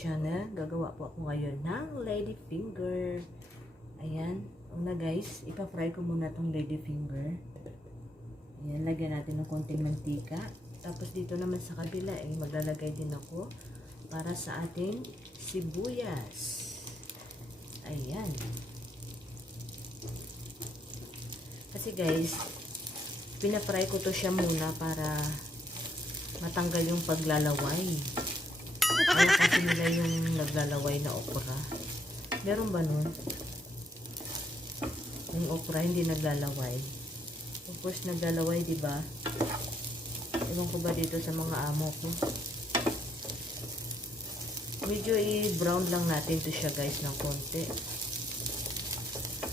channel. Gagawa po ako ngayon ng lady finger. Ayan. Una guys, ipa-fry ko muna tong lady finger. Ayan, lagyan natin ng konting mantika. Tapos dito naman sa kabila maglalagay din ako para sa ating sibuyas. Ayan. Kasi guys, pina-fry ko to siya muna para matanggal yung paglalaway. Kaya kasi nila yung naglalaway na okra. Meron ba nun? Yung okra hindi naglalaway. Of course naglalaway, diba? Ewan ko ba dito sa mga amo ko. Medyo i-brown lang natin to siya guys ng konti.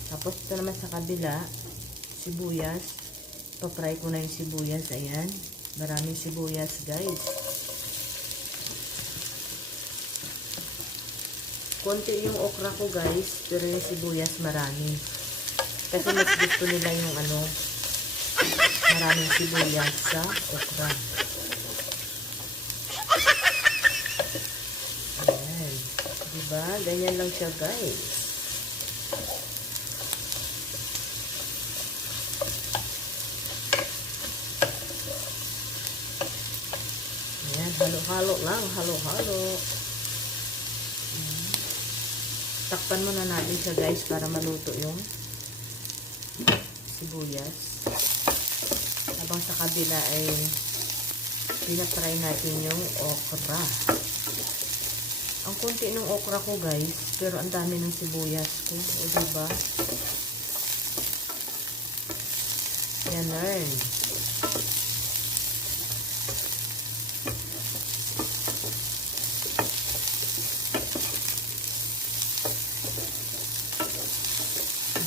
Tapos ito naman sa kabila, sibuyas. Pa-fry ko na yung sibuyas. Ayan. Maraming sibuyas guys. Konti yung okra ko guys, pero yung sibuyas marami. Kasi mas gusto nila yung maraming sibuyas sa okra. Ayan. Diba? Ganyan lang siya guys. Ayan. Halo-halo lang. Halo-halo. Takpan muna natin siya guys para maluto yung sibuyas. Habang sa kabila ay pinatry natin yung okra. Ang konti ng okra ko guys, pero ang dami ng sibuyas ko. O diba? Ganun.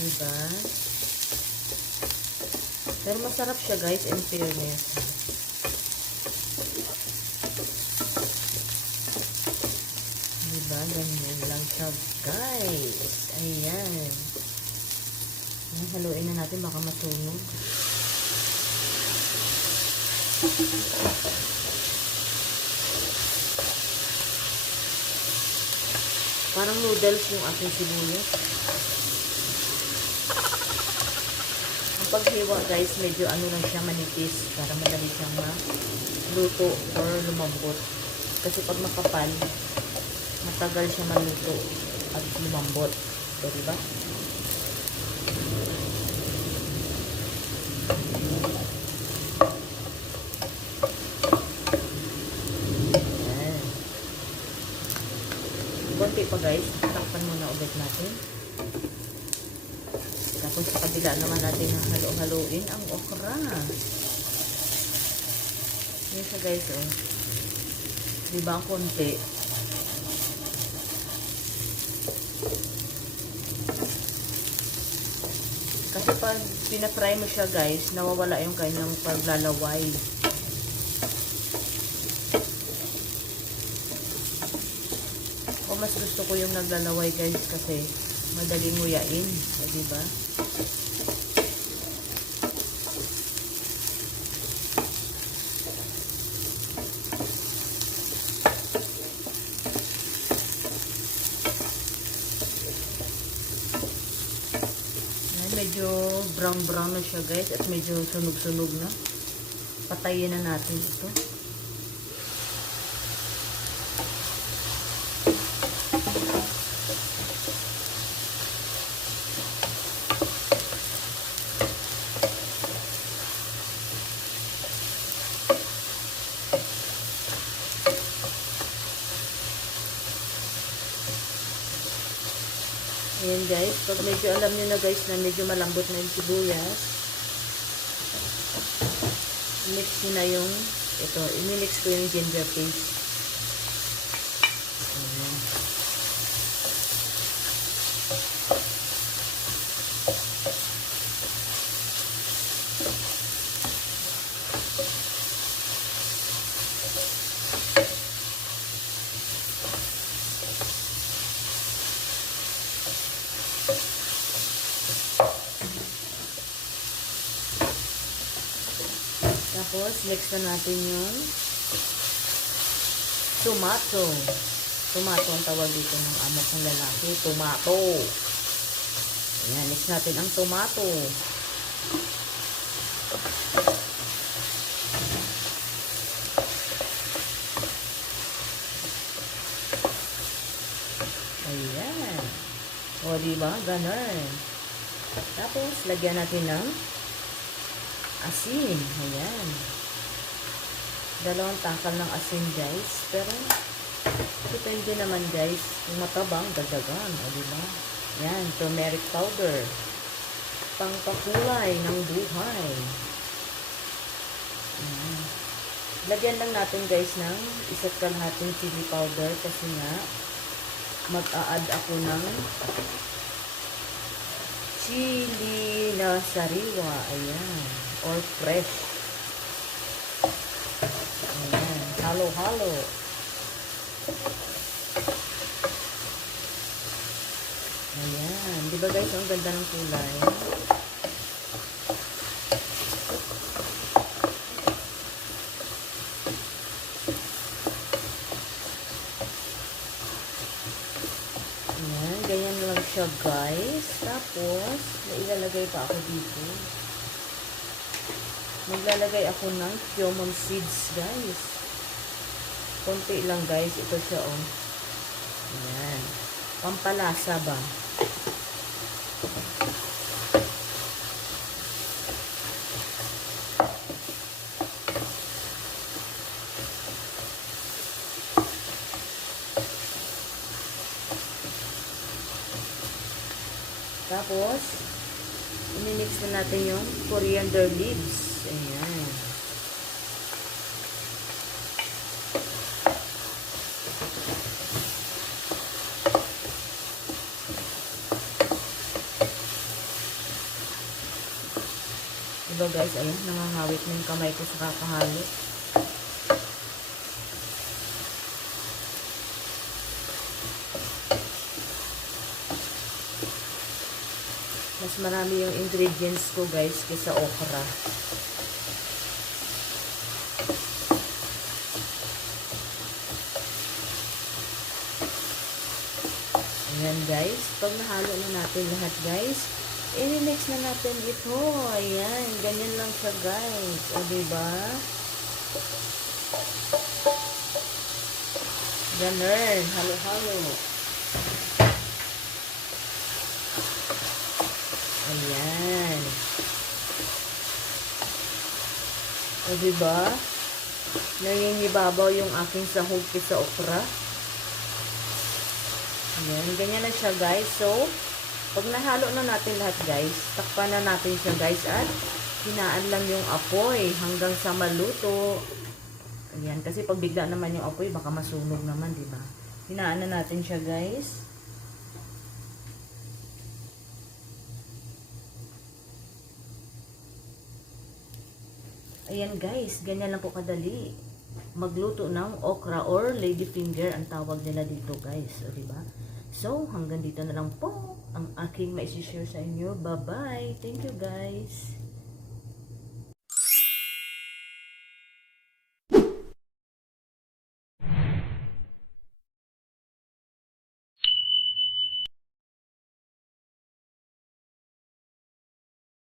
Diba? Pero masarap siya guys, in fairness. Diba? Ganyan lang siya guys. Ayan. Haluin na natin, baka masunog. Parang noodles yung ating sibuyas. Paghiwa guys, medyo lang siya manipis para madali siyang maluto or lumambot. Kasi pag makapal, matagal siya maluto at lumambot. So, diba? Ayan. Konti pa guys, takpan muna ulit natin. Tapos sa kabila naman natin halo-haloin ang okra. Yan siya guys, oh. Diba ang konti? Kasi pag pinafry mo siya guys, nawawala yung kanyang paglalaway. O mas gusto ko yung naglalaway guys kasi madaling nguyain. O diba? Medyo brown na siya guys at medyo sunog-sunog na. Patayin na natin ito. Ayan guys, pag medyo alam nyo na guys na medyo malambot na yung sibuyas, mix nyo na yung, i-mix ko yung ginger paste. Ayan. Tapos, mix na natin yung tomato. Tomato ang tawag dito ng amo kong lalaki. Tomato. Ayan, mix natin ang tomato. Ayan. O, diba? Ganun. Tapos, lagyan natin ng asin. Ayan. 2 takal ng asin, guys. Pero, depende naman, guys. Kung matabang, dagdagan. O, diba? Ayan. Turmeric powder. Pangpakulay ng buhay. Ayan. Lagyan lang natin, guys, ng 1 kalahating chili powder kasi nga, mag-a-add ako ng chili na sariwa. Ayan. Or fresh. Ayan. Halo-halo. Ayan. Diba guys, ang ganda ng kulay? Ayan. Ganyan lang siya guys. Tapos, may ilalagay pa ako dito. Maglalagay ako ng cumin seeds guys. Konti lang guys. Ito siya oh. Ayan. Pampalasa ba? Tapos, i-mix na natin yung coriander leaves. Ayan. Diba guys, ayan, nangangawit na yung kamay ko sa kakahalo. Mas marami yung ingredients ko guys kaysa okra. Ayan guys, pag nahalo na natin lahat guys, i-mix na natin ito. Ayan, ganyan lang siya guys. O diba? Ganun, halo-halo. Ayan. O diba? Nangingibabaw yung aking sahog sa okra. Ayan, ganyan na siya guys. So, pag nahalo na natin lahat guys, takpan na natin siya guys at hinaan lang yung apoy hanggang sa maluto. Ayan, kasi pag bigla naman yung apoy, baka masunog naman, diba? Hinaan na natin siya guys. Ayan guys, ganyan lang po kadali magluto ng okra or ladyfinger ang tawag nila dito guys, o diba? So, hanggang dito na lang po ang aking maisishare sa inyo. Bye-bye! Thank you guys!